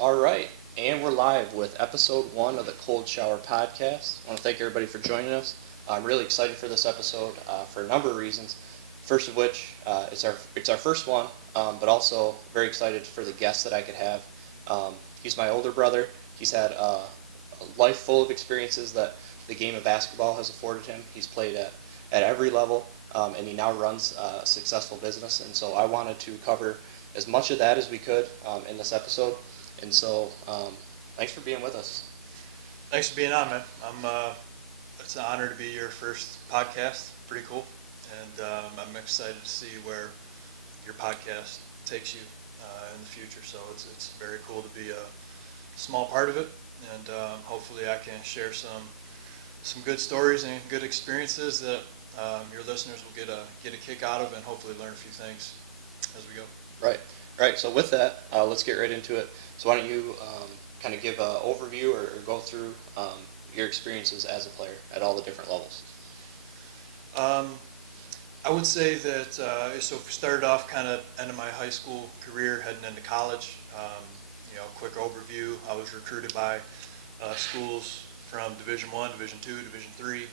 All right, and we're live with episode 1 of the Cold Shower Podcast. I want to thank everybody for joining us. I'm really excited for this episode for a number of reasons. First of which, it's our first one, but also very excited for the guest that I could have. He's my older brother. He's had a life full of experiences that the game of basketball has afforded him. He's played at every level, and he now runs a successful business. And so I wanted to cover as much of that as we could in this episode. And so, thanks for being with us. Thanks for being on, man. It's an honor to be your first podcast. Pretty cool, and I'm excited to see where your podcast takes you in the future. So it's very cool to be a small part of it, and hopefully I can share some good stories and good experiences that your listeners will get a kick out of, and hopefully learn a few things as we go. Right. So with that, let's get right into it. So why don't you kind of give an overview or go through your experiences as a player at all the different levels? I would say that, so started off kind of end of my high school career, heading into college. Quick overview, I was recruited by schools from Division I, Division II, Division III,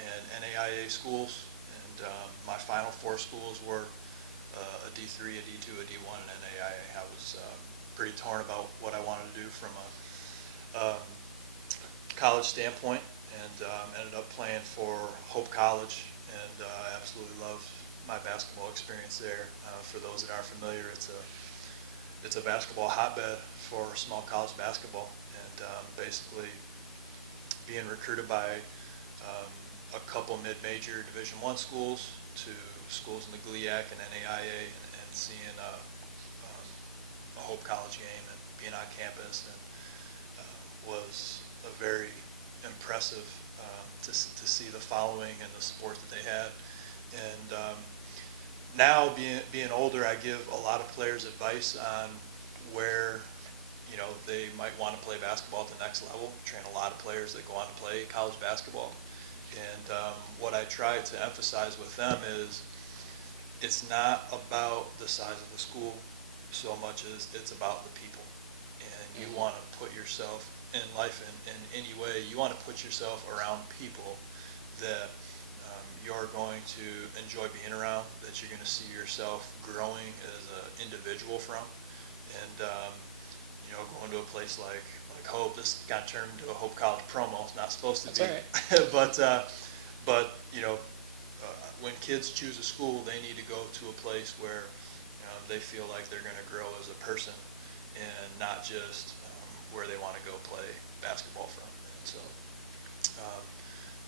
and NAIA schools. And my final 4 schools were a D3, a D2, a D1, and NAIA. I was pretty torn about what I wanted to do from a college standpoint, and ended up playing for Hope College, and I absolutely loved my basketball experience there. For those that aren't familiar, it's a basketball hotbed for small college basketball, and basically being recruited by a couple mid-major Division I schools to schools in the GLIAC and NAIA, and seeing a Hope College game and being on campus, and was a very impressive to see the following and the support that they had. And now being older, I give a lot of players advice on where they might want to play basketball at the next level. Train a lot of players that go on to play college basketball, and what I try to emphasize with them is it's not about the size of the school so much as it's about the people. And you want to put yourself in life in any way, you want to put yourself around people that you're going to enjoy being around, that you're going to see yourself growing as an individual from. And going to a place like Hope, this got turned into a Hope College promo. It's not supposed to That's be. all right. but when kids choose a school, they need to go to a place where they feel like they're going to grow as a person, and not just where they want to go play basketball from. And so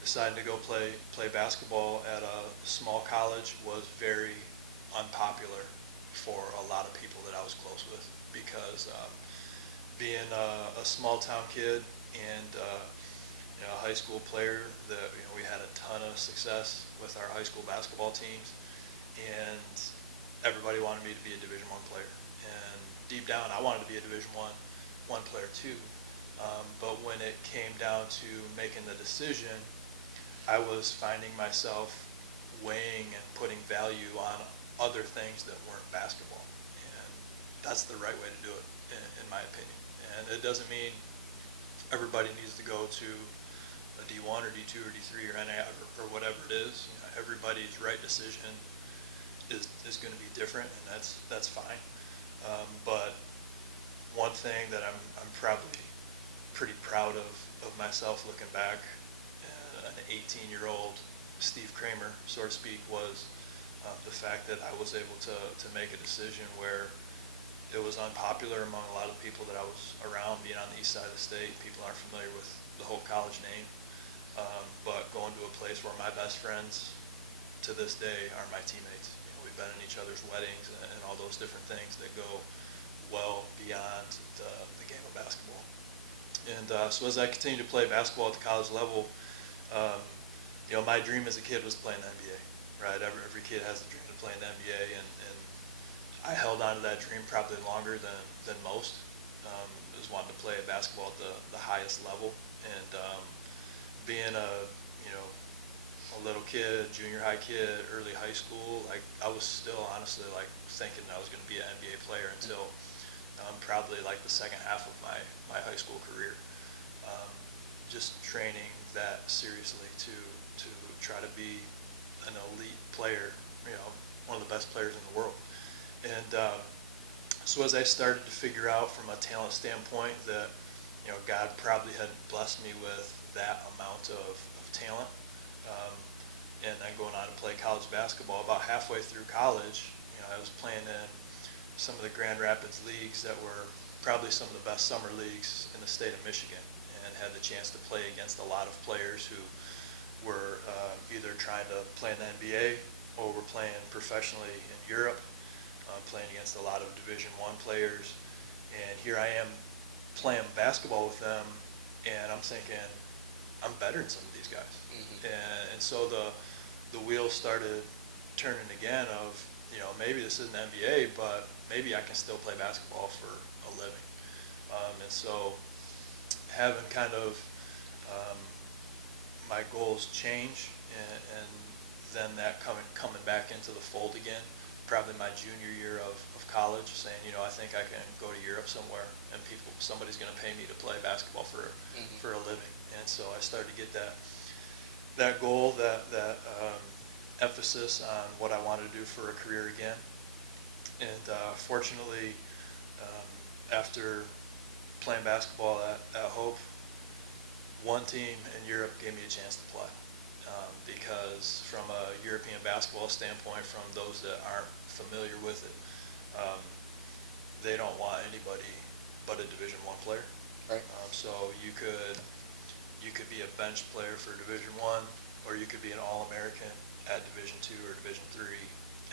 deciding to go play basketball at a small college was very unpopular for a lot of people that I was close with, because being a small town kid and a high school player, that we had a ton of success with our high school basketball teams, and everybody wanted me to be a Division I player. And deep down, I wanted to be a Division I player too. But when it came down to making the decision, I was finding myself weighing and putting value on other things that weren't basketball. And that's the right way to do it, in my opinion. And it doesn't mean everybody needs to go to a D1 or D2 or D3 or NA or whatever it is. Everybody's right decision is going to be different, and that's fine. But one thing that I'm probably pretty proud of myself looking back, an 18-year-old Steve Cramer, so to speak, was the fact that I was able to make a decision where it was unpopular among a lot of people that I was around, being on the east side of the state. People aren't familiar with the Hope College name, but going to a place where my best friends to this day are my teammates. We've been in each other's weddings and all those different things that go well beyond the game of basketball. And so as I continue to play basketball at the college level, my dream as a kid was playing the NBA, right? Every kid has a dream to play in the NBA, and I held on to that dream probably longer than most. Just wanted to play basketball at the highest level, and being a little kid, junior high kid, early high school, like I was still honestly like thinking I was going to be an NBA player until probably like the second half of my high school career. Um, just training that seriously to try to be an elite player, one of the best players in the world. And so as I started to figure out from a talent standpoint that, God probably had blessed me with that amount of talent, and then going on to play college basketball, about halfway through college, I was playing in some of the Grand Rapids leagues that were probably some of the best summer leagues in the state of Michigan, and had the chance to play against a lot of players who were either trying to play in the NBA or were playing professionally in Europe, playing against a lot of Division I players. And here I am playing basketball with them, and I'm thinking, I'm better than some of these guys. Mm-hmm. And so the wheels started turning again of, maybe this isn't the NBA, but maybe I can still play basketball for a living. And so having kind of my goals change, and then that coming back into the fold again, probably my junior year of college, saying, I think I can go to Europe somewhere, and somebody's going to pay me to play basketball for a living. And so I started to get that goal, that emphasis on what I wanted to do for a career again. And fortunately, after playing basketball at Hope, one team in Europe gave me a chance to play. Because from a European basketball standpoint, from those that aren't familiar with it, they don't want anybody but a Division I player. Right. So you could be a bench player for Division I, or you could be an All-American at Division II or Division III,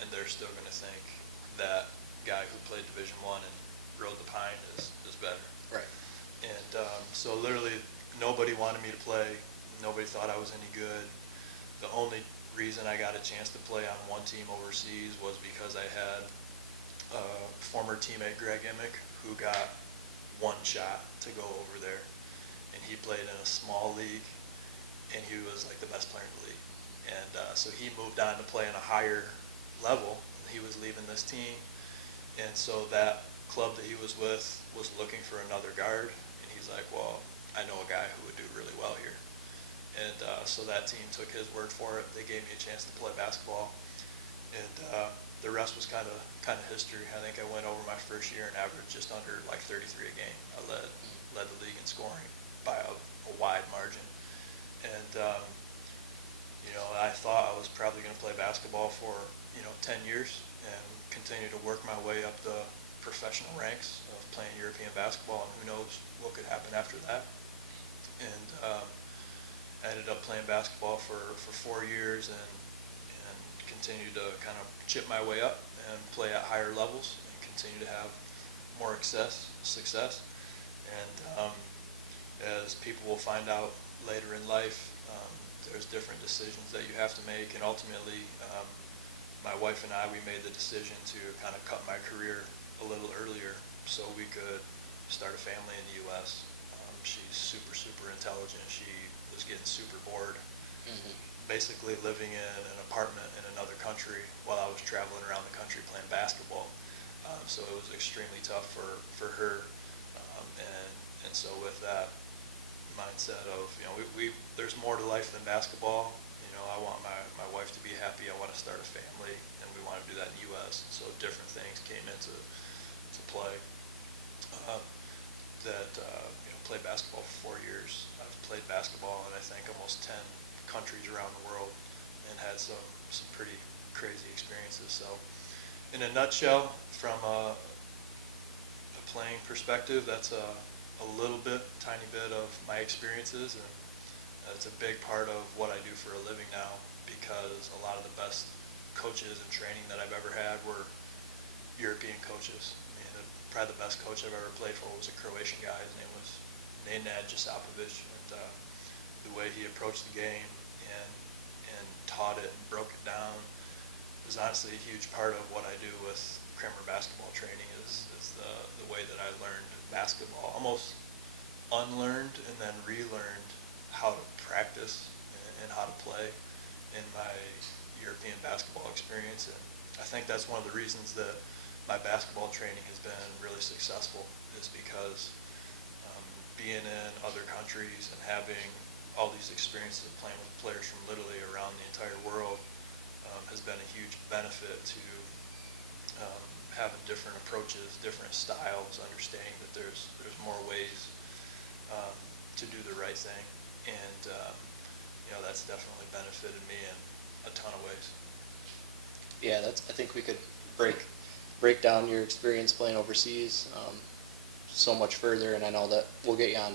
and they're still going to think that guy who played Division I and rode the pine is better. Right. And so literally nobody wanted me to play. Nobody thought I was any good. The only reason I got a chance to play on one team overseas was because I had a former teammate, Greg Emick, who got one shot to go over there. And he played in a small league, and he was like the best player in the league. And so he moved on to play in a higher level. He was leaving this team. And so that club that he was with was looking for another guard. And he's like, well, I know a guy who would do really well here. And so that team took his word for it. They gave me a chance to play basketball, and the rest was kind of history. I think I went over my first year and averaged just under like 33 a game. I led the league in scoring by a wide margin. And I thought I was probably going to play basketball for 10 years and continue to work my way up the professional ranks of playing European basketball, and who knows what could happen after that. And I ended up playing basketball for 4 years and continued to kind of chip my way up and play at higher levels and continue to have more success. And as people will find out later in life, there's different decisions that you have to make. And ultimately, my wife and I, we made the decision to kind of cut my career a little earlier so we could start a family in the U.S. She's super, super intelligent. She was getting super bored, basically living in an apartment in another country while I was traveling around the country playing basketball. So it was extremely tough for her. And so with that mindset of, there's more to life than basketball. I want my wife to be happy. I want to start a family, and we want to do that in the U.S. So different things came into play. Played basketball for 4 years. I've played basketball in I think almost 10 countries around the world, and had some pretty crazy experiences. So in a nutshell, from a playing perspective, that's a tiny bit of my experiences, and it's a big part of what I do for a living now, because a lot of the best coaches and training that I've ever had were European coaches. Probably the best coach I've ever played for was a Croatian guy. His name was Nenad Jasapovic, and the way he approached the game and taught it and broke it down is honestly a huge part of what I do with Cramer basketball training, is the way that I learned basketball, almost unlearned and then relearned how to practice and how to play in my European basketball experience. And I think that's one of the reasons that my basketball training has been really successful is because being in other countries and having all these experiences of playing with players from literally around the entire world has been a huge benefit to having different approaches, different styles, understanding that there's more ways to do the right thing, and that's definitely benefited me in a ton of ways. Yeah, I think we could break down your experience playing overseas so much further, and I know that we'll get you on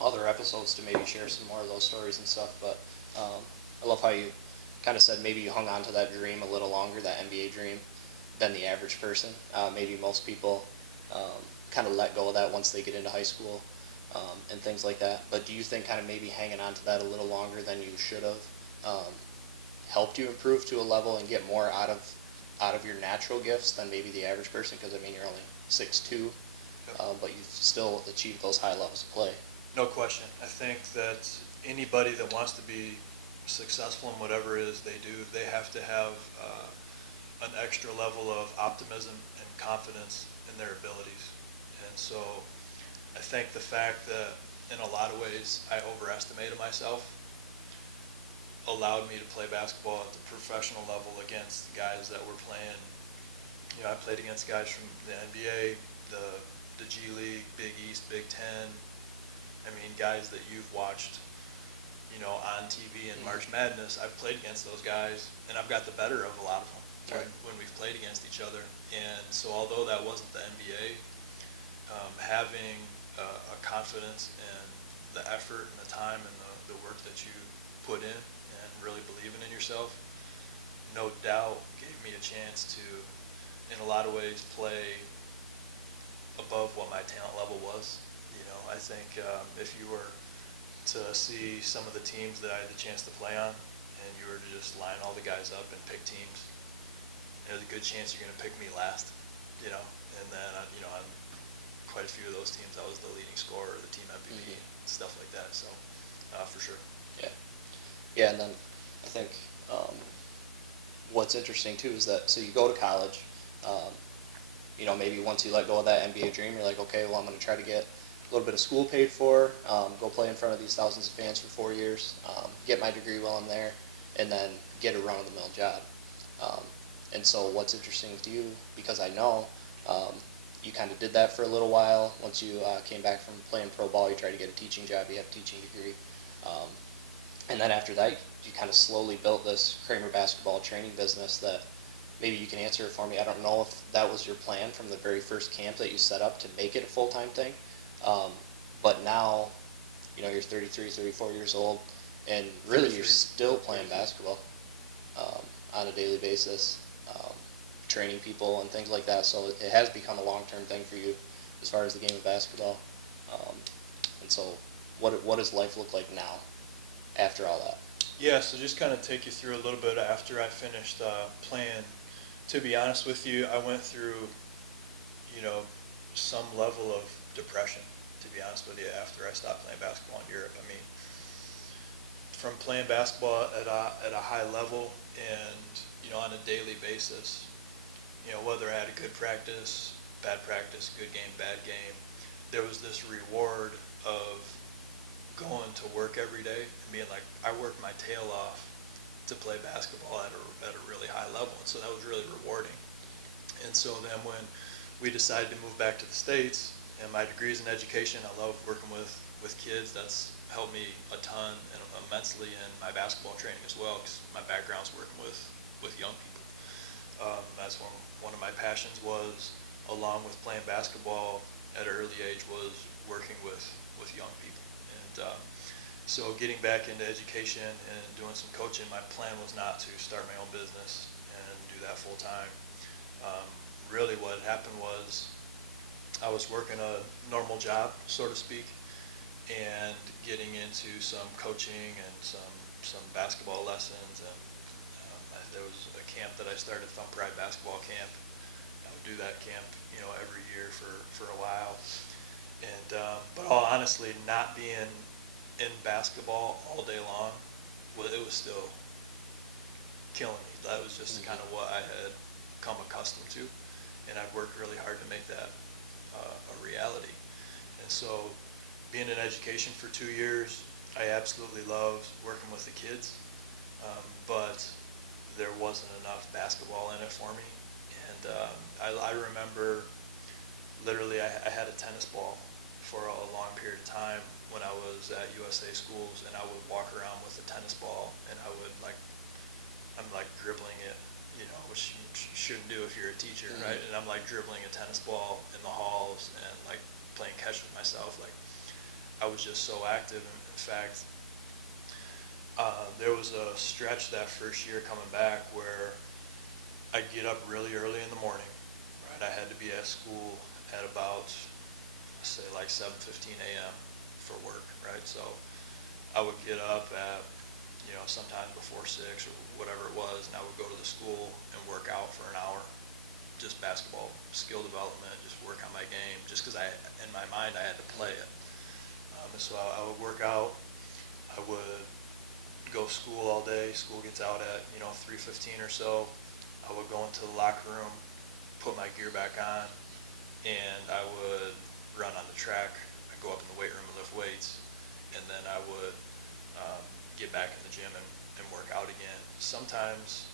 other episodes to maybe share some more of those stories and stuff. But I love how you kind of said maybe you hung on to that dream a little longer, that NBA dream, than the average person. Maybe most people kind of let go of that once they get into high school and things like that. But do you think kind of maybe hanging on to that a little longer than you should have helped you improve to a level and get more out of your natural gifts than maybe the average person? Because I mean, you're only 6'2", but you've still achieved those high levels of play. No question. I think that anybody that wants to be successful in whatever it is they do, they have to have an extra level of optimism and confidence in their abilities. And so I think the fact that in a lot of ways I overestimated myself allowed me to play basketball at the professional level against guys that were playing. I played against guys from the NBA, the G League, Big East, Big Ten. I mean, guys that you've watched, on TV and March Madness. I've played against those guys, and I've got the better of a lot of them when we've played against each other. And so although that wasn't the NBA, having a confidence in the effort and the time and the work that you put in and really believing in yourself, no doubt gave me a chance to, in a lot of ways, play above what my talent level was. I think if you were to see some of the teams that I had the chance to play on, and you were to just line all the guys up and pick teams, there's a good chance you're going to pick me last. And then on quite a few of those teams, I was the leading scorer, the team MVP, stuff like that. So for sure. Yeah, and then I think what's interesting too is that so you go to college. Maybe once you let go of that NBA dream, you're like, okay, well, I'm going to try to get a little bit of school paid for, go play in front of these thousands of fans for 4 years, get my degree while I'm there, and then get a run-of-the-mill job. And so what's interesting with you, because I know you kind of did that for a little while. Once you came back from playing pro ball, you tried to get a teaching job, you have a teaching degree. And then after that, you kind of slowly built this Cramer basketball training business that maybe you can answer it for me. I don't know if that was your plan from the very first camp that you set up to make it a full-time thing. But now, you're 33, 34 years old, and really you're still playing basketball on a daily basis, training people and things like that. So it has become a long-term thing for you as far as the game of basketball. And so what does life look like now after all that? Yeah, so just kind of take you through a little bit after I finished playing. To be honest with you, I went through, some level of depression, to be honest with you, after I stopped playing basketball in Europe. I mean, from playing basketball at a high level and, on a daily basis, whether I had a good practice, good game, bad game, there was this reward of going to work every day and being like, I worked my tail off to play basketball at a really high level. And so that was really rewarding. And so then when we decided to move back to the States, and my degree's in education, I love working with kids. That's helped me a ton and immensely in my basketball training as well, because my background's working with young people. That's one of my passions was, along with playing basketball at an early age, was working with young people. And so getting back into education and doing some coaching, my plan was not to start my own business and do that full time. Really what happened was I was working a normal job, so to speak, and getting into some coaching and some basketball lessons. And there was a camp that I started, Thump Ride Basketball Camp. I would do that camp, every year for a while. And but all honestly, not being in basketball all day long, well, it was still killing me. That was just kind of what I had come accustomed to, and I've worked really hard to make that a reality. And so being in education for 2 years, I absolutely loved working with the kids, but there wasn't enough basketball in it for me. And I remember literally I had a tennis ball for a long period of time when I was at USA schools, and I would walk around with a tennis ball, and I would I'm like dribbling it, which you shouldn't do if you're a teacher, right? And I'm like dribbling a tennis ball in the halls and like playing catch with myself. Like I was just so active. In fact, there was a stretch that first year coming back where I'd get up really early in the morning, right? I had to be at school at about, say, like 7:15 a.m. for work, right? So I would get up at, sometimes before 6 or whatever it was, and I would go to the school and work out for an hour, just basketball skill development, just work on my game, just because in my mind, I had to play it. And so I would work out. I would go to school all day. School gets out at 3:15 or so. I would go into the locker room, put my gear back on, and I would run on the track. I'd go up in the weight room and lift weights, and then I would get back in the gym and work out again. Sometimes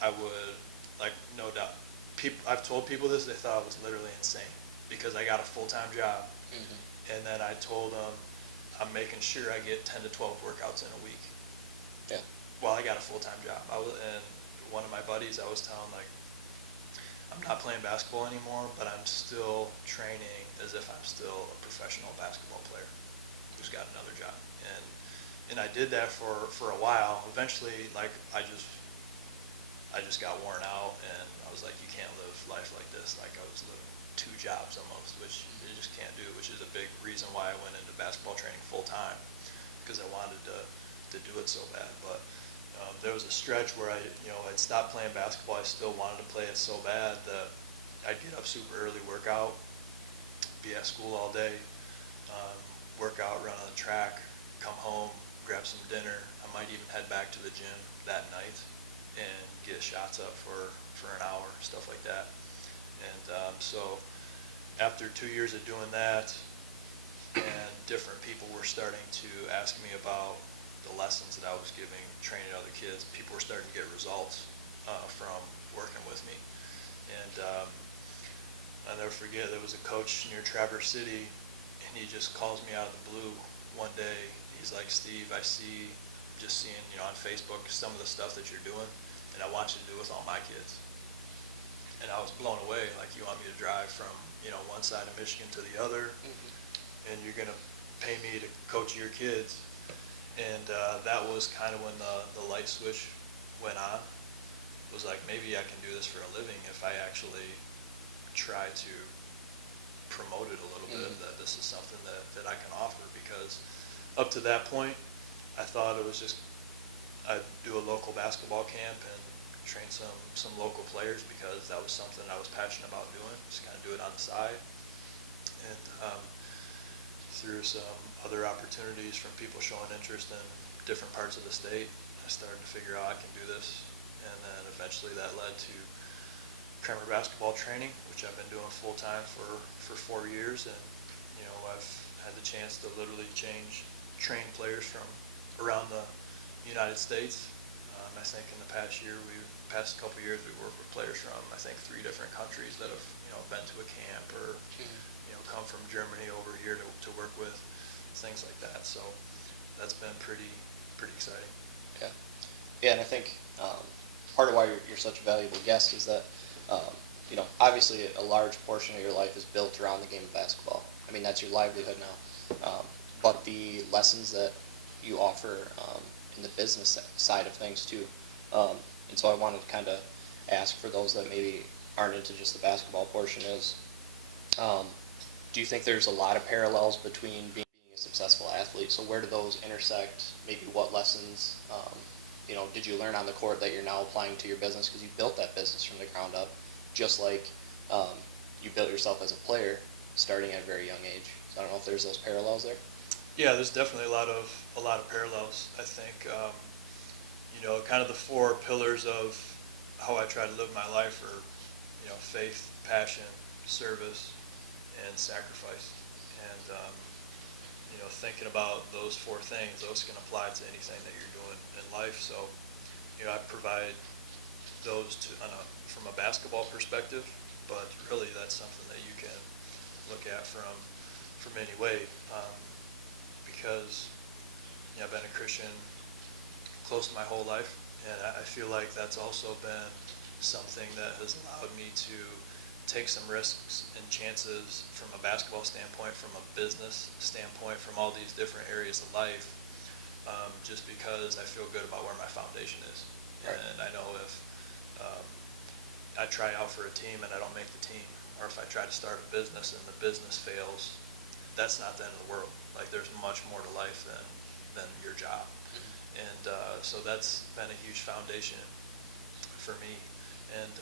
I would, like, no doubt, I've told people this, they thought I was literally insane because I got a full-time job, and then I told them I'm making sure I get 10 to 12 workouts in a week. Yeah. Well, I got a full-time job. And one of my buddies, I was telling, like, I'm not playing basketball anymore, but I'm still training as if I'm still a professional basketball player who's got another job. And I did that for a while. Eventually, like, I just got worn out, and I was like, you can't live life like this. Like, I was living 2 jobs almost, which you just can't do, which is a big reason why I went into basketball training full time, because I wanted to do it so bad. But there was a stretch where I'd stopped playing basketball. I still wanted to play it so bad that I'd get up super early, work out, be at school all day, work out, run on the track, come home, grab some dinner. I might even head back to the gym that night and get shots up for an hour, stuff like that. And so after 2 years of doing that, and different people were starting to ask me about the lessons that I was giving, training other kids, people were starting to get results from working with me. And I'll never forget, there was a coach near Traverse City, and he just calls me out of the blue one day. He's like, Steve, I seeing on Facebook some of the stuff that you're doing, and I want you to do it with all my kids. And I was blown away. Like, you want me to drive from one side of Michigan to the other, and you're gonna pay me to coach your kids. And that was kind of when the light switch went on. It was like, maybe I can do this for a living if I actually try to promote it a little bit, that this is something that I can offer. Because up to that point, I thought it was just, I'd do a local basketball camp and train some local players, because that was something I was passionate about doing, just kind of do it on the side. And through some other opportunities from people showing interest in different parts of the state, I started to figure out I can do this. And then eventually that led to Cramer basketball training, which I've been doing full time for 4 years. And I've had the chance to literally train players from around the United States. I think in the past couple of years, we worked with players from, I think, 3 different countries that have been to a camp, or come from Germany over here to work with, things like that. So that's been pretty exciting. Okay. Yeah, and I think part of why you're such a valuable guest is that, obviously a large portion of your life is built around the game of basketball. I mean, that's your livelihood now. But the lessons that you offer in the business side of things too. And so I wanted to kind of ask, for those that maybe aren't into just the basketball portion, is do you think there's a lot of parallels between being a successful athlete? So where do those intersect? Maybe what lessons did you learn on the court that you're now applying to your business, because you built that business from the ground up, just like you built yourself as a player starting at a very young age. So I don't know if there's those parallels there. Yeah, there's definitely a lot of parallels. I think kind of the 4 pillars of how I try to live my life are, faith, passion, service, and sacrifice. And, thinking about those four things, those can apply to anything that you're doing in life. So, I provide those from a basketball perspective, but really that's something that you can look at from any way, because I've been a Christian close to my whole life, and I feel like that's also been something that has allowed me to take some risks and chances from a basketball standpoint, from a business standpoint, from all these different areas of life, just because I feel good about where my foundation is. Right. And I know if I try out for a team and I don't make the team, or if I try to start a business and the business fails, that's not the end of the world. Like, there's much more to life than your job. And so that's been a huge foundation for me. And,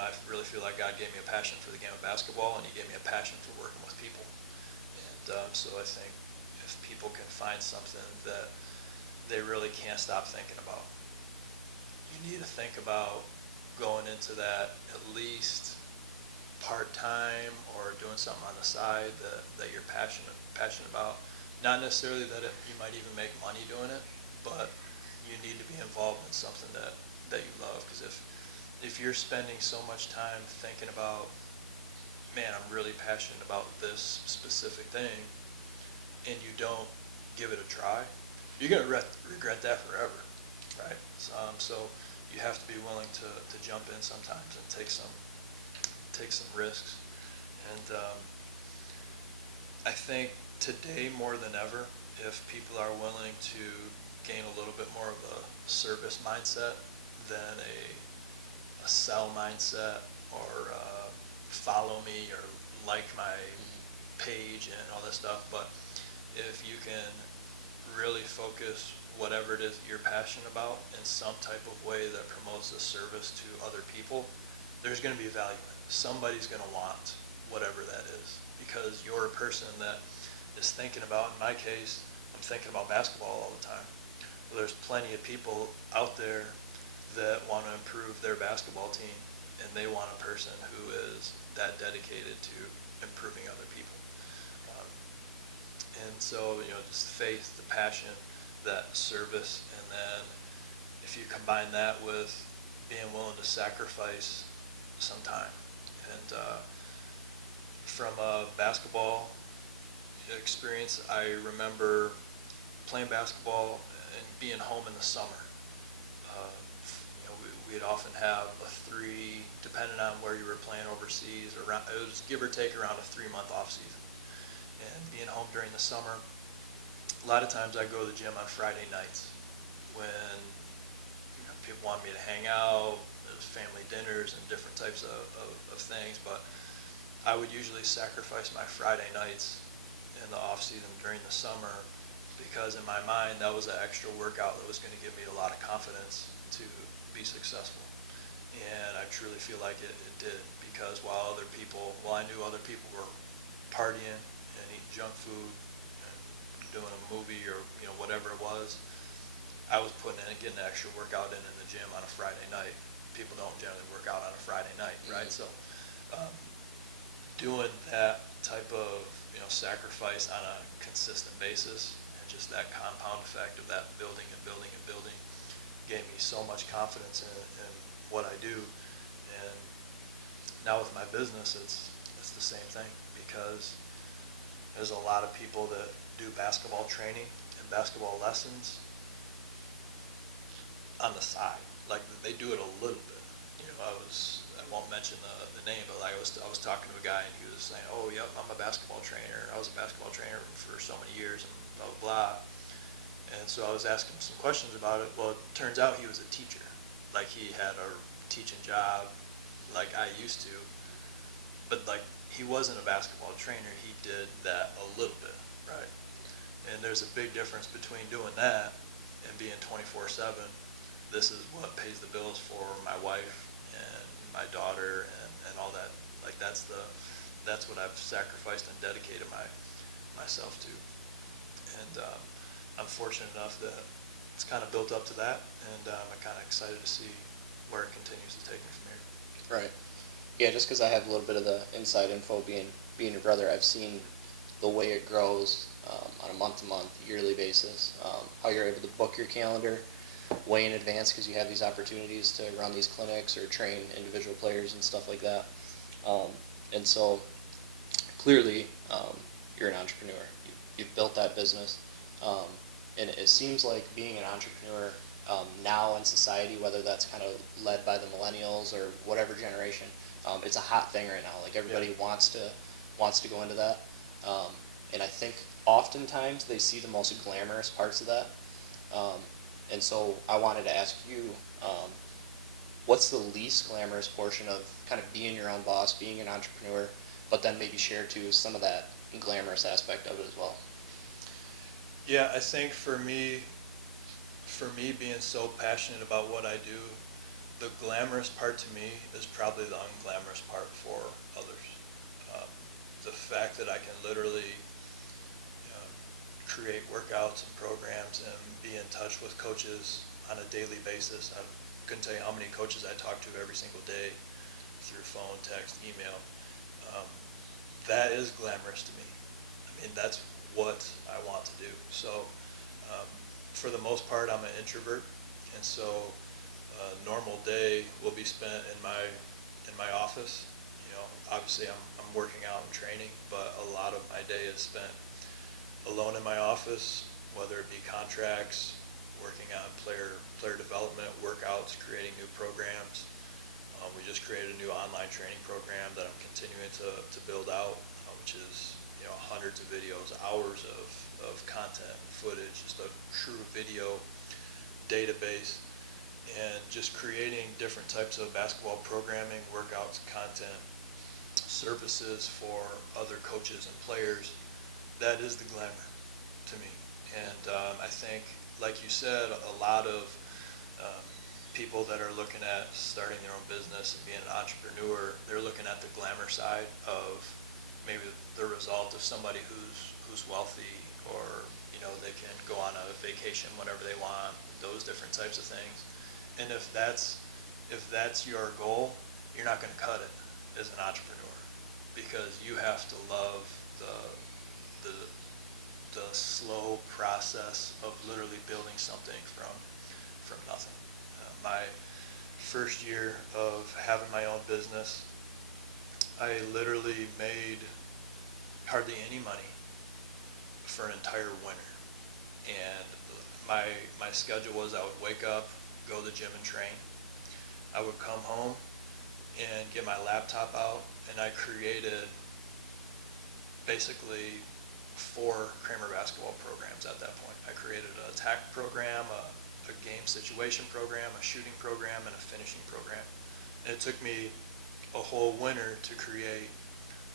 I really feel like God gave me a passion for the game of basketball, and he gave me a passion for working with people. And so I think if people can find something that they really can't stop thinking about, you need to think about going into that at least part-time or doing something on the side that you're passionate about. Not necessarily that you might even make money doing it, but you need to be involved in something that you love. Because if you're spending so much time thinking about, man, I'm really passionate about this specific thing, and you don't give it a try, you're going to regret that forever, right? So you have to be willing to jump in sometimes and take some risks. And I think today more than ever, if people are willing to gain a little bit more of a service mindset than a sell mindset, or follow me or like my page and all this stuff, but if you can really focus whatever it is you're passionate about in some type of way that promotes a service to other people, there's going to be value in it. Somebody's going to want whatever that is, because you're a person that is thinking about, in my case, I'm thinking about basketball all the time. Well, there's plenty of people out there that want to improve their basketball team, and they want a person who is that dedicated to improving other people. And so, just faith, the passion, that service, and then if you combine that with being willing to sacrifice some time. And from a basketball experience, I remember playing basketball and being home in the summer. We'd often have a three, depending on where you were playing overseas, it was give or take around a 3-month off season. And being home during the summer, a lot of times I go to the gym on Friday nights when people wanted me to hang out. There's family dinners and different types of things, but I would usually sacrifice my Friday nights in the off season during the summer, because in my mind that was an extra workout that was going to give me a lot of confidence to be successful. And I truly feel like it did, because while I knew other people were partying and eating junk food and doing a movie or whatever it was, I was getting an extra workout in the gym on a Friday night. People don't generally work out on a Friday night, right? So doing that type of sacrifice on a consistent basis, and just that compound effect of that building and building and building, gave me so much confidence in what I do. And now with my business, it's the same thing, because there's a lot of people that do basketball training and basketball lessons on the side. Like, they do it a little bit. I won't mention the name, but I was talking to a guy, and he was saying, oh, yep, I'm a basketball trainer. I was a basketball trainer for so many years, and blah, blah, blah. And so I was asking him some questions about it. Well, it turns out he was a teacher. Like, he had a teaching job like I used to, but like, he wasn't a basketball trainer. He did that a little bit, right? And there's a big difference between doing that and being 24/7. This is what pays the bills for my wife and my daughter and all that. Like, that's what I've sacrificed and dedicated myself to. And I'm fortunate enough that it's kind of built up to that, and I'm kind of excited to see where it continues to take me from here. Right. Yeah, just because I have a little bit of the inside info, being your brother, I've seen the way it grows on a month-to-month, yearly basis. How you're able to book your calendar way in advance because you have these opportunities to run these clinics or train individual players and stuff like that. And so clearly, you're an entrepreneur. You've built that business, and it seems like being an entrepreneur now in society, whether that's kind of led by the millennials or whatever generation, it's a hot thing right now. Like everybody wants to go into that, and I think oftentimes they see the most glamorous parts of that. And so I wanted to ask you, what's the least glamorous portion of kind of being your own boss, being an entrepreneur, but then maybe share too some of that glamorous aspect of it as well? Yeah, I think for me being so passionate about what I do, the glamorous part to me is probably the unglamorous part for others. The fact that I can literally create workouts and programs and be in touch with coaches on a daily basis. I couldn't tell you how many coaches I talk to every single day through phone, text, email. That is glamorous to me. I mean, that's what I want to do. So for the most part, I'm an introvert, and so a normal day will be spent in my office. You know, obviously I'm working out and training, but a lot of my day is spent alone in my office, whether it be contracts, working on player development, workouts, creating new programs. We just created a new online training program that I'm continuing to build out, which is hundreds of videos, hours of content and footage, just a true video database, and just creating different types of basketball programming, workouts, content, services for other coaches and players. That is the glamour to me. And I think, like you said, a lot of people that are looking at starting their own business and being an entrepreneur, they're looking at the glamour side of maybe the result of somebody who's wealthy, or they can go on a vacation whenever they want, those different types of things. And if that's your goal, you're not going to cut it as an entrepreneur, because you have to love the slow process of literally building something from nothing. My first year of having my own business, I literally made hardly any money for an entire winter. And my schedule was I would wake up, go to the gym and train. I would come home and get my laptop out, and I created basically 4 Cramer basketball programs at that point. I created an attack program, a game situation program, a shooting program, and a finishing program. And it took me a whole winter to create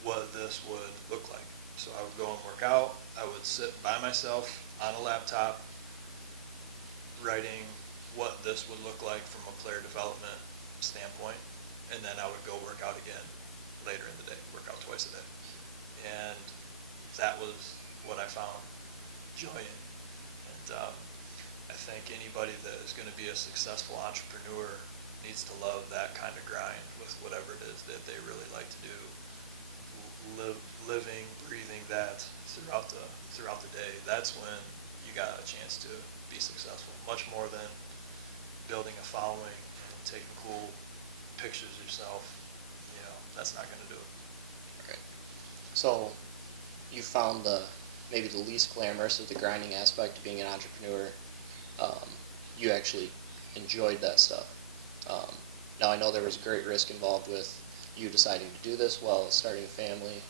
what this would look like. So I would go and work out. I would sit by myself on a laptop writing what this would look like from a player development standpoint. And then I would go work out again later in the day, work out twice a day. And that was what I found joy in. And I think anybody that is going to be a successful entrepreneur needs to love that kind of grind with whatever it is that they really like to do. Living, breathing that throughout the day. That's when you got a chance to be successful. Much more than building a following and taking cool pictures of yourself. That's not going to do it. Right. So you found maybe the least glamorous of the grinding aspect of being an entrepreneur. You actually enjoyed that stuff. Now I know there was great risk involved with you deciding to do this while starting a family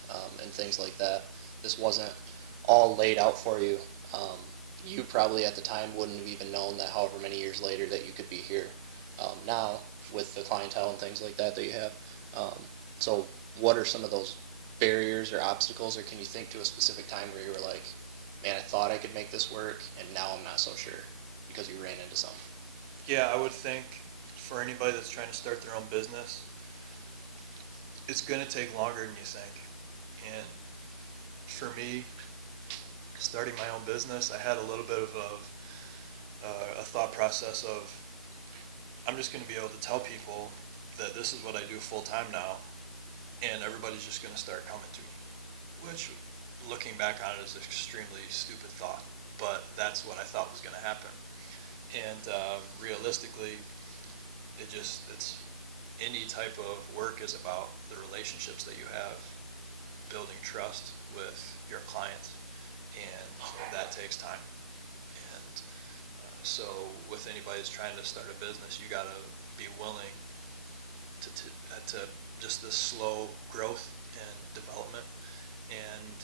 and things like that. This wasn't all laid out for you. You probably at the time wouldn't have even known that however many years later that you could be here now with the clientele and things like that you have. So what are some of those barriers or obstacles, or can you think to a specific time where you were like, man, I thought I could make this work and now I'm not so sure because you ran into something? Yeah, I would think for anybody that's trying to start their own business, it's going to take longer than you think. And for me, starting my own business, I had a little bit of a thought process of I'm just going to be able to tell people that this is what I do full time now, and everybody's just going to start coming to me, which, looking back on it, is an extremely stupid thought, but that's what I thought was going to happen. And realistically, it's any type of work is about the relationships that you have, building trust with your clients, and that takes time. And so with anybody who's trying to start a business, you got to be willing to just this slow growth and development. And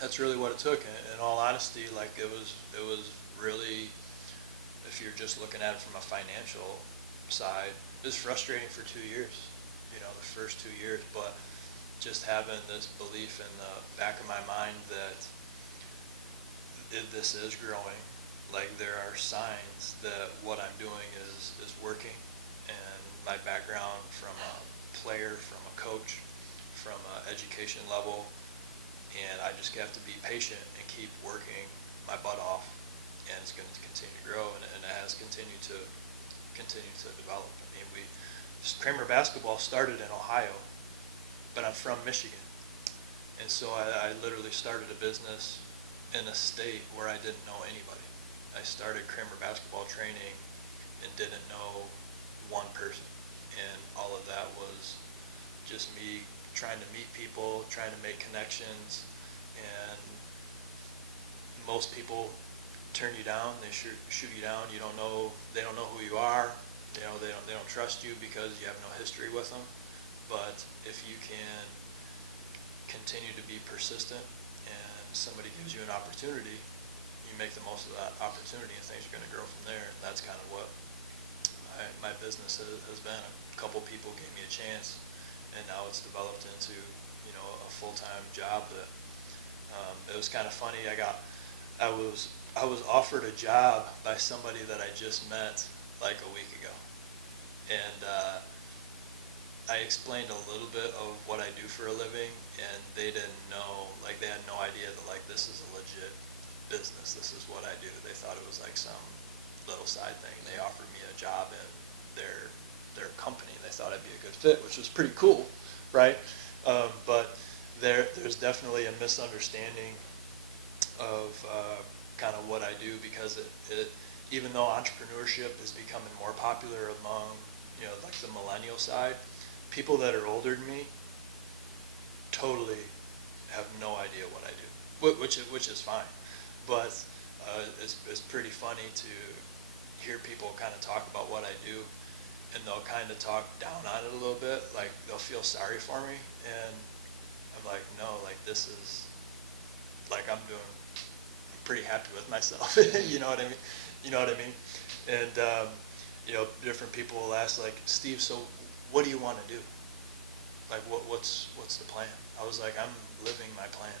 that's really what it took. In all honesty, like it was really, if you're just looking at it from a financial side, it was frustrating for 2 years, the first 2 years, but just having this belief in the back of my mind that this is growing, like there are signs that what I'm doing is working, and my background from a player, from a coach, from an education level, and I just have to be patient and keep working my butt off, and it's going to continue to grow, and it has continued to develop. I mean, Cramer basketball started in Ohio, but I'm from Michigan, and so I literally started a business in a state where I didn't know anybody. I started Cramer basketball training and didn't know one person, and all of that was just me trying to meet people, trying to make connections, and most people turn you down, they shoot you down. They don't know who you are. They don't trust you because you have no history with them. But if you can continue to be persistent and somebody gives you an opportunity, you make the most of that opportunity, and things are going to grow from there. And that's kind of what my business has been. A couple people gave me a chance, and now it's developed into a full-time job. That it was kind of funny. I was offered a job by somebody that I just met like a week ago, and I explained a little bit of what I do for a living, and they didn't know, like they had no idea that like this is a legit business. This is what I do. They thought it was like some little side thing. They offered me a job in their company. They thought I'd be a good fit, which was pretty cool, right? But there's definitely a misunderstanding of kind of what I do, because it even though entrepreneurship is becoming more popular among like the millennial side, people that are older than me totally have no idea what I do, which is fine. But it's pretty funny to hear people kind of talk about what I do, and they'll kind of talk down on it a little bit, like they'll feel sorry for me, and I'm like, no, like this is, like I'm pretty happy with myself. You know what I mean? And different people will ask, like, Steve, so what do you want to do? Like, what's the plan? I was like, I'm living my plan.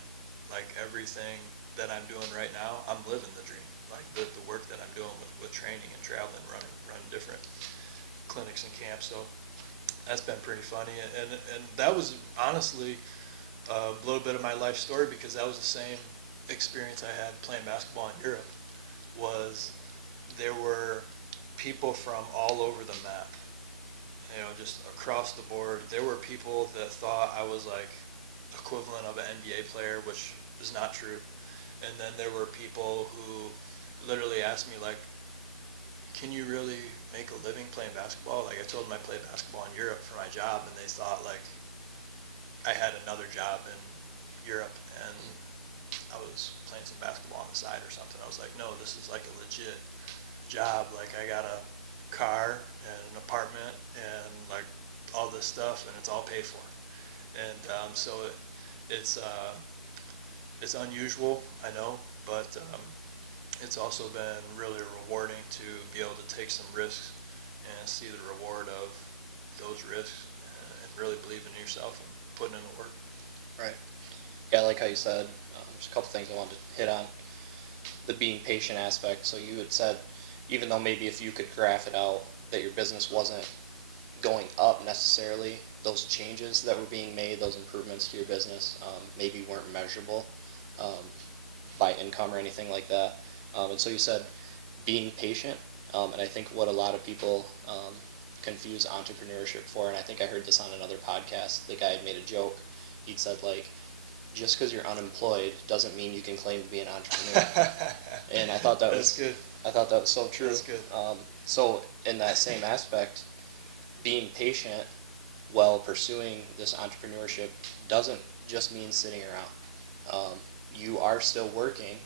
Like everything that I'm doing right now, I'm living the dream. Like the work that I'm doing with training and traveling, running different clinics and camps. So that's been pretty funny, and that was honestly a little bit of my life story, because that was the same experience I had playing basketball in Europe. Was there were people from all over the map, just across the board. There were people that thought I was like equivalent of an NBA player, which is not true. And then there were people who literally asked me, like, can you really make a living playing basketball? Like I told them I played basketball in Europe for my job, and they thought like I had another job in Europe and I was playing some basketball on the side or something. I was like, no, this is like a legit job. Like I got a car and an apartment and like all this stuff, and it's all paid for. And so it's unusual, I know, but it's also been really rewarding to be able to take some risks and see the reward of those risks, and really believe in yourself and putting in the work. Right. Yeah, I like how you said, there's a couple things I wanted to hit on. The being patient aspect. So you had said, even though maybe if you could graph it out, that your business wasn't going up necessarily, those changes that were being made, those improvements to your business, maybe weren't measurable by income or anything like that. And so you said being patient. And I think what a lot of people confuse entrepreneurship for, and I think I heard this on another podcast, the guy had made a joke. He'd said, like, just because you're unemployed doesn't mean you can claim to be an entrepreneur. And I thought That's good. I thought that was so true. That's good. So in that same aspect, being patient while pursuing this entrepreneurship doesn't just mean sitting around. You are still working.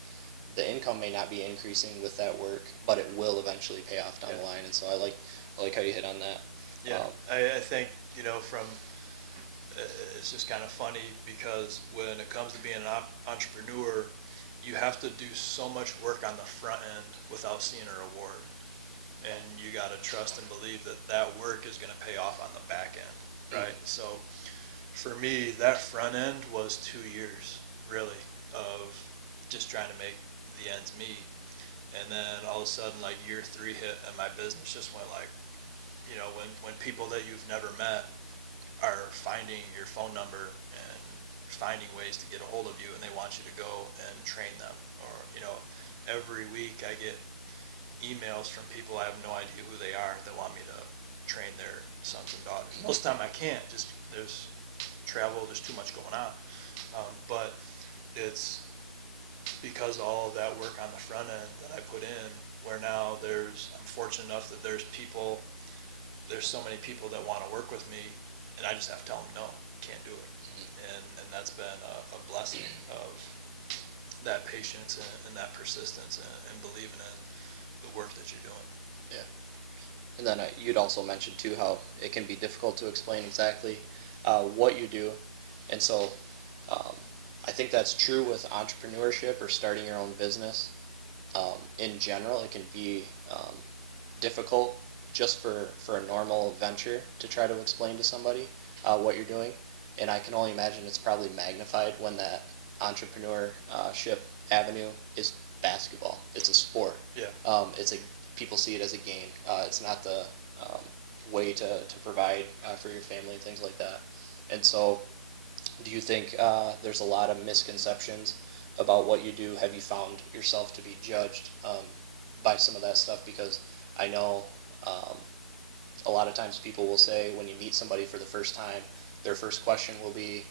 The income may not be increasing with that work, but it will eventually pay off down the line. And so I like how you hit on that. Yeah, I think, it's just kind of funny because when it comes to being an entrepreneur, you have to do so much work on the front end without seeing a reward. And you got to trust and believe that that work is going to pay off on the back end, right? Mm-hmm. So for me, that front end was 2 years, really, of just trying to make the ends meet. And then all of a sudden, like year 3 hit and my business just went like, when people that you've never met are finding your phone number and finding ways to get a hold of you, and they want you to go and train them. Or, every week I get emails from people I have no idea who they are that want me to train their sons and daughters. Most of the time I can't, just there's travel, there's too much going on. But it's because of all of that work on the front end that I put in, where now I'm fortunate enough that there's so many people that want to work with me, and I just have to tell them, no, can't do it. And that's been a blessing of that patience and that persistence and believing in the work that you're doing. Yeah. And then you'd also mentioned, too, how it can be difficult to explain exactly what you do. And so I think that's true with entrepreneurship or starting your own business. In general, it can be difficult just for a normal venture to try to explain to somebody what you're doing. And I can only imagine it's probably magnified when that entrepreneurship avenue is basketball. It's a sport. Yeah. People see it as a game. It's not the way to provide for your family and things like that. And so do you think there's a lot of misconceptions about what you do? Have you found yourself to be judged by some of that stuff? Because I know a lot of times people will say when you meet somebody for the first time, their first question will be,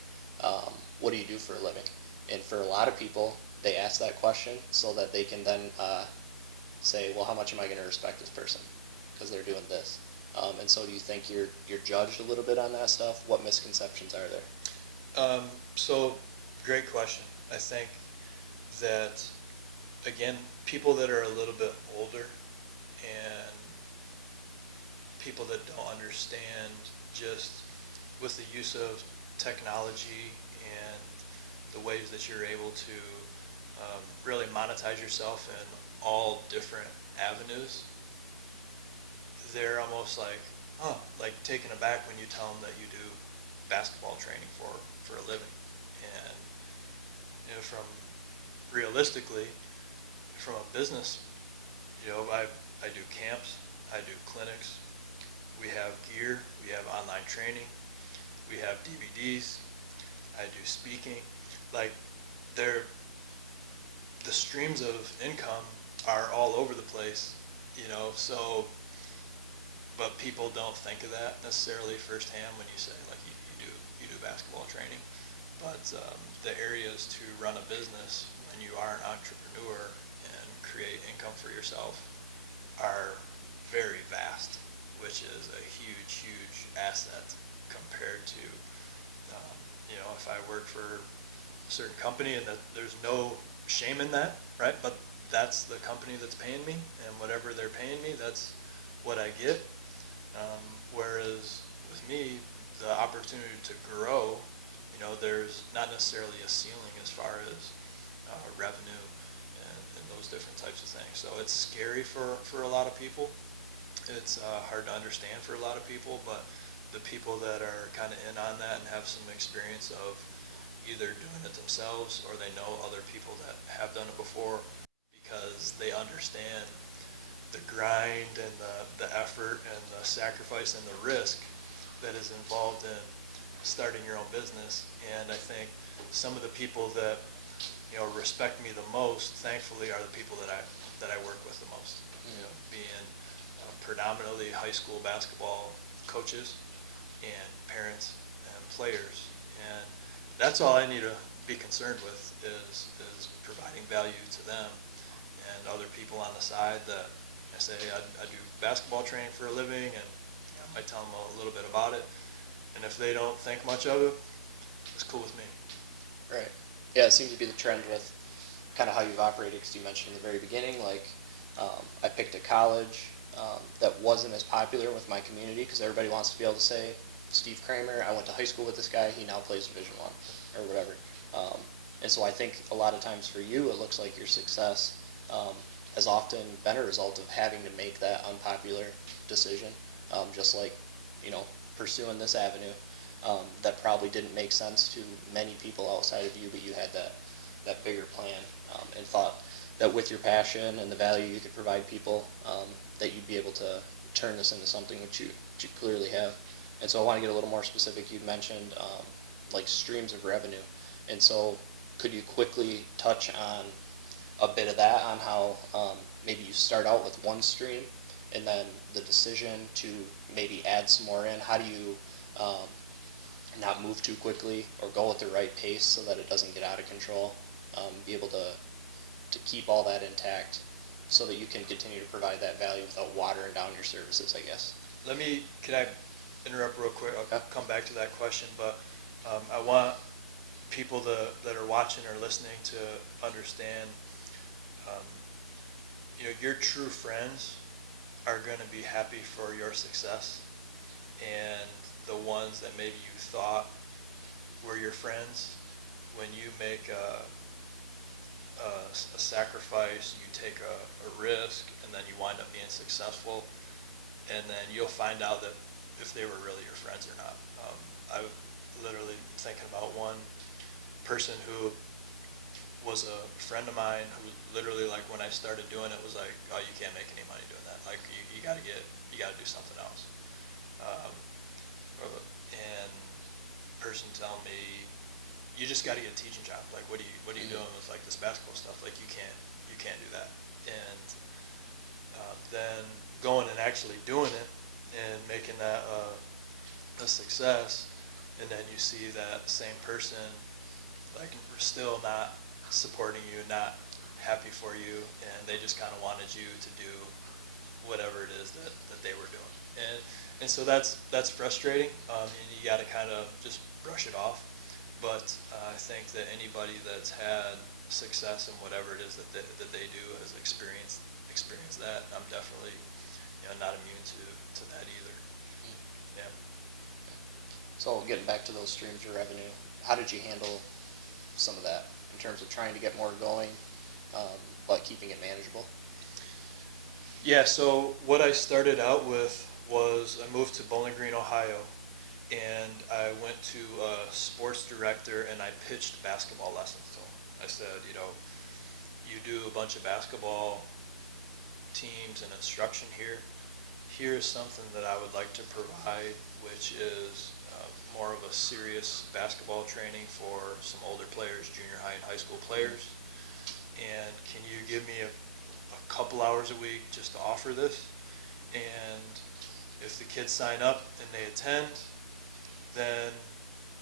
what do you do for a living? And for a lot of people, they ask that question so that they can then say, well, how much am I going to respect this person because they're doing this? And so do you think you're judged a little bit on that stuff? What misconceptions are there? So great question. I think that, again, people that are a little bit older and people that don't understand just with the use of technology and the ways that you're able to really monetize yourself in all different avenues, they're almost like taken aback when you tell them that you do basketball training for a living. And from realistically, from a business, I do camps, I do clinics, we have gear, we have online training, we have DVDs, I do speaking. Like, the streams of income are all over the place, so, but people don't think of that necessarily firsthand when you say, like, you do basketball training. But the areas to run a business when you are an entrepreneur and create income for yourself are very vast, which is a huge, huge asset compared to, if I work for a certain company, and that there's no shame in that, right? But that's the company that's paying me, and whatever they're paying me, that's what I get. Whereas with me, the opportunity to grow, there's not necessarily a ceiling as far as revenue and those different types of things. So it's scary for a lot of people. It's hard to understand for a lot of people, but the people that are kind of in on that and have some experience of either doing it themselves or they know other people that have done it before, because they understand the grind and the effort and the sacrifice and the risk that is involved in starting your own business. And I think some of the people that respect me the most, thankfully, are the people that I work with the most. Being predominantly high school basketball coaches and parents and players. And that's all I need to be concerned with is providing value to them and other people on the side that I say I do basketball training for a living, and I might tell them a little bit about it. And if they don't think much of it, it's cool with me. Right. Yeah, it seems to be the trend with kind of how you've operated, because you mentioned in the very beginning, like, I picked a college that wasn't as popular with my community, because everybody wants to be able to say, Steve Cramer, I went to high school with this guy, he now plays Division I, or whatever. And so I think a lot of times for you, it looks like your success has often been a result of having to make that unpopular decision, just like, pursuing this avenue that probably didn't make sense to many people outside of you, but you had that bigger plan and thought that with your passion and the value you could provide people, that you'd be able to turn this into something which you clearly have. And so I want to get a little more specific. You'd mentioned like streams of revenue. And so could you quickly touch on a bit of that, on how maybe you start out with one stream and then the decision to maybe add some more in? How do you not move too quickly or go at the right pace so that it doesn't get out of control, be able to keep all that intact so that you can continue to provide that value without watering down your services, I guess? Can I interrupt real quick? I'll Okay. come back to that question, but I want people that are watching or listening to understand, your true friends are going to be happy for your success, and the ones that maybe you thought were your friends, when you make a sacrifice, you take a risk, and then you wind up being successful, and then you'll find out that if they were really your friends or not. I was literally thinking about one person who was a friend of mine who literally, like, when I started doing it, was like, oh, you can't make any money doing that. Like, you got to do something else. And person telling me, you just got to get a teaching job. Like, what are you doing with like this basketball stuff? Like, you can't do that. And then going and actually doing it and making that a success, and then you see that same person like still not supporting you, not happy for you, and they just kind of wanted you to do whatever it is that they were doing. And so that's frustrating, and you got to kind of just brush it off. But I think that anybody that's had success in whatever it is that they do has experienced that. I'm definitely not immune to that either. Yeah. So getting back to those streams of revenue, how did you handle some of that in terms of trying to get more going, but keeping it manageable? Yeah, so what I started out with was I moved to Bowling Green, Ohio, and I went to a sports director and I pitched basketball lessons to him. I said, you do a bunch of basketball teams and instruction here. Here's something that I would like to provide, which is more of a serious basketball training for some older players, junior high and high school players. And can you give me a couple hours a week just to offer this? And if the kids sign up and they attend, then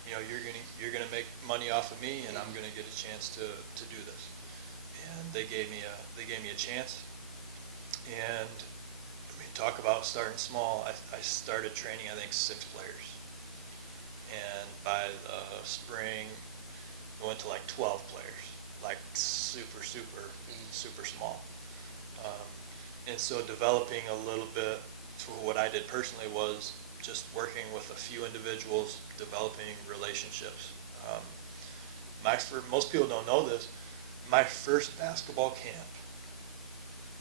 you're gonna make money off of me, and I'm gonna get a chance to do this. And they gave me a chance. And I mean, talk about starting small. I started training, I think, 6 players. And by the spring, I went to like 12 players, like super small. And so developing a little bit to what I did personally was just working with a few individuals, developing relationships. Most people don't know this, my first basketball camp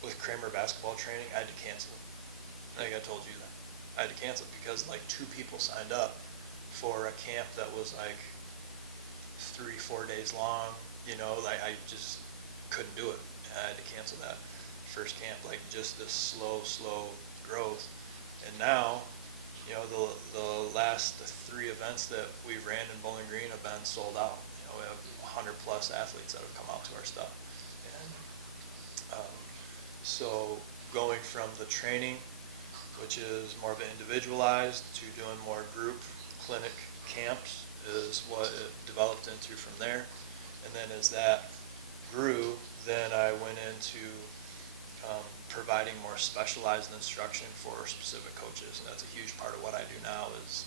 with Cramer basketball training, I had to cancel it. I think I told you that. I had to cancel it because like 2 people signed up for a camp that was like 3-4 days long. Like I just couldn't do it. I had to cancel that first camp, like just this slow growth. And now, the last 3 events that we ran in Bowling Green have been sold out. We have 100 plus athletes that have come out to our stuff. And so going from the training which is more of an individualized, to doing more group clinic camps is what it developed into from there. And then as that grew, then I went into providing more specialized instruction for specific coaches. And that's a huge part of what I do now is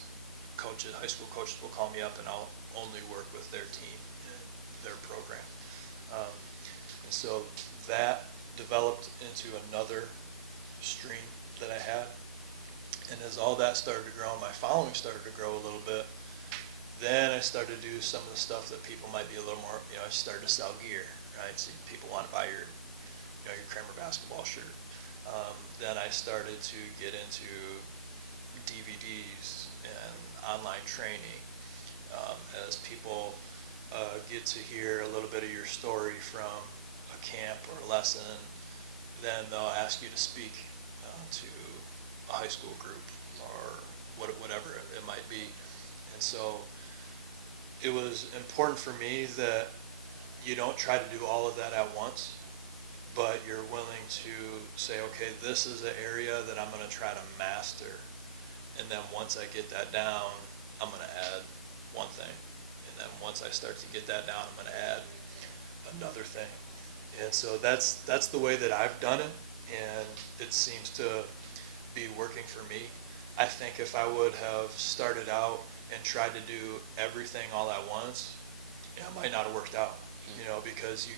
coaches, high school coaches will call me up and I'll only work with their team and their program. And so that developed into another stream that I had. And as all that started to grow, my following started to grow a little bit, then I started to do some of the stuff that people might be a little more, I started to sell gear, right? So people want to buy your Cramer basketball shirt. Then I started to get into DVDs and online training. As people get to hear a little bit of your story from a camp or a lesson, then they'll ask you to speak to a high school group or whatever it might be. And so it was important for me that you don't try to do all of that at once, but you're willing to say, okay, this is an area that I'm going to try to master. And then once I get that down, I'm going to add one thing. And then once I start to get that down, I'm going to add another thing. And so that's the way that I've done it, and it seems to be working for me. I think if I would have started out and tried to do everything all at once, it might not have worked out, because you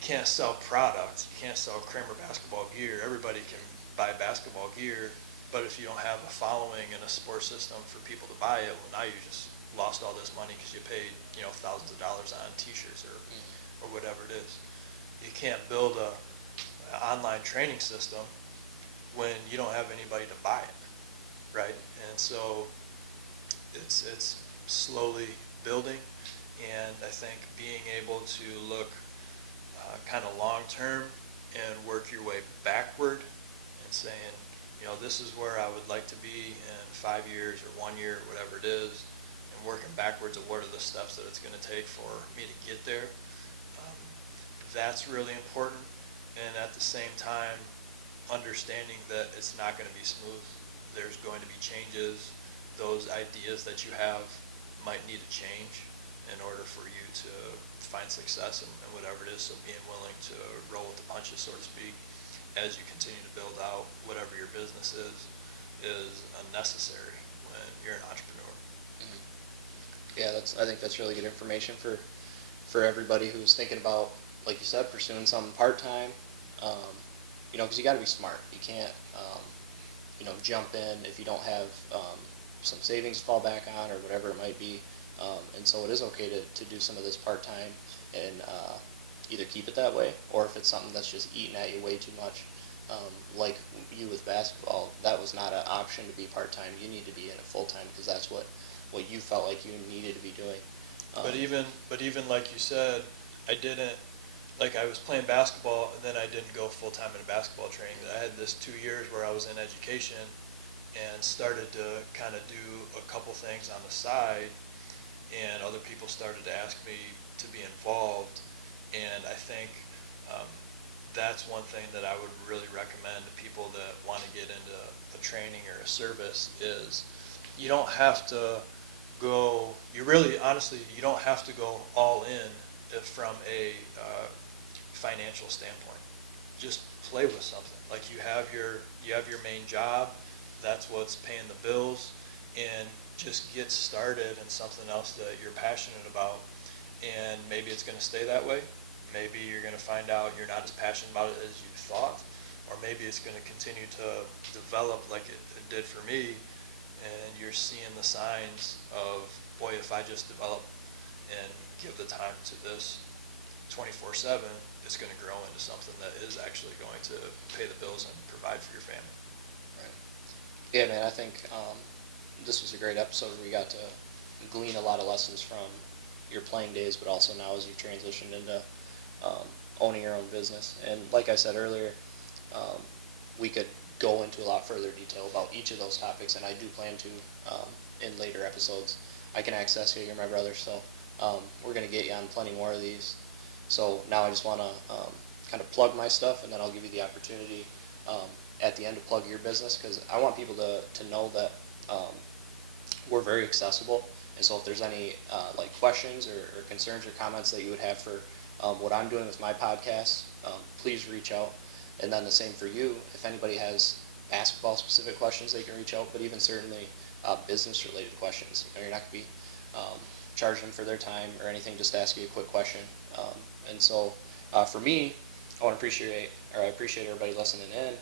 can't sell products, you can't sell Cramer basketball gear. Everybody can buy basketball gear, but if you don't have a following and a support system for people to buy it, well, now you just lost all this money because you paid thousands of dollars on T-shirts or whatever it is. You can't build an online training system when you don't have anybody to buy it, right? And so it's slowly building, and I think being able to look kind of long term and work your way backward and saying, this is where I would like to be in 5 years or 1 year, or whatever it is, and working backwards of what are the steps that it's going to take for me to get there. That's really important, and at the same time, understanding that it's not going to be smooth. There's going to be changes. Those ideas that you have might need to change in order for you to find success in whatever it is. So being willing to roll with the punches, so to speak, as you continue to build out whatever your business is necessary when you're an entrepreneur. Mm-hmm. Yeah, I think that's really good information for everybody who's thinking about, like you said, pursuing something part-time. Because you got to be smart. You can't, jump in if you don't have some savings to fall back on or whatever it might be. And so it is okay to do some of this part-time and either keep it that way, or if it's something that's just eating at you way too much, like you with basketball, that was not an option to be part-time. You need to be in it full-time because that's what you felt like you needed to be doing. But even like you said, I was playing basketball, and then I didn't go full-time into basketball training. I had this 2 years where I was in education and started to kind of do a couple things on the side, and other people started to ask me to be involved. And I think that's one thing that I would really recommend to people that want to get into a training or a service is you don't have to go, honestly, you don't have to go all in from a financial standpoint. Just play with something. Like you have your main job, that's what's paying the bills, and just get started in something else that you're passionate about. And maybe it's going to stay that way. Maybe you're going to find out you're not as passionate about it as you thought, or maybe it's going to continue to develop like it did for me, and you're seeing the signs of, boy, if I just develop and give the time to this 24/7, it's going to grow into something that is actually going to pay the bills and provide for your family. Right. Yeah, man, I think this was a great episode. We got to glean a lot of lessons from your playing days, but also now as you transitioned into owning your own business. And like I said earlier, we could go into a lot further detail about each of those topics, and I do plan to in later episodes. I can access you, you're my brother, so we're going to get you on plenty more of these. So now I just want to kind of plug my stuff, and then I'll give you the opportunity at the end to plug your business, because I want people to know that we're very accessible. And so if there's any like questions or concerns or comments that you would have for what I'm doing with my podcast, please reach out. And then the same for you. If anybody has basketball specific questions, they can reach out, but even certainly business related questions. You're not going to be charging them for their time or anything, just ask you a quick question. And so for me, I appreciate everybody listening in.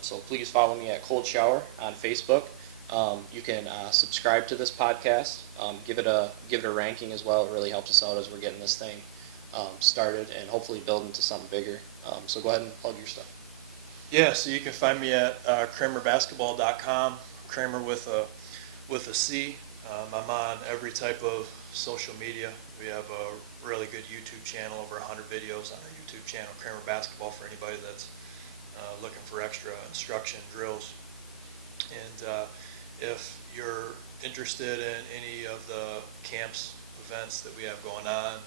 So please follow me at Cold Shower on Facebook. You can subscribe to this podcast. Give it a ranking as well. It really helps us out as we're getting this thing started and hopefully build into something bigger. So go ahead and plug your stuff. Yeah, so you can find me at cramerbasketball.com, Cramer with a C. I'm on every type of social media. We have a really good YouTube channel, over 100 videos on our YouTube channel, Cramer Basketball, for anybody that's looking for extra instruction, drills. And if you're interested in any of the camps, events that we have going on,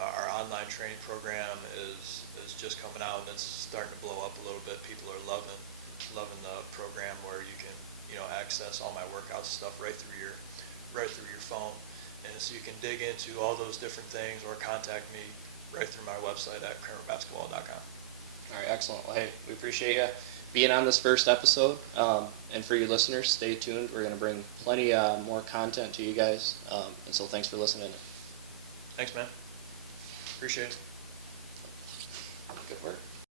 our online training program is just coming out, and it's starting to blow up a little bit. People are loving the program, where you can access all my workout stuff right through your phone, and so you can dig into all those different things or contact me right through my website at cramerbasketball.com. All right, excellent. Well, hey, we appreciate you being on this first episode. And for your listeners, stay tuned. We're going to bring plenty more content to you guys. And so thanks for listening. Thanks, man. Appreciate it. Good work.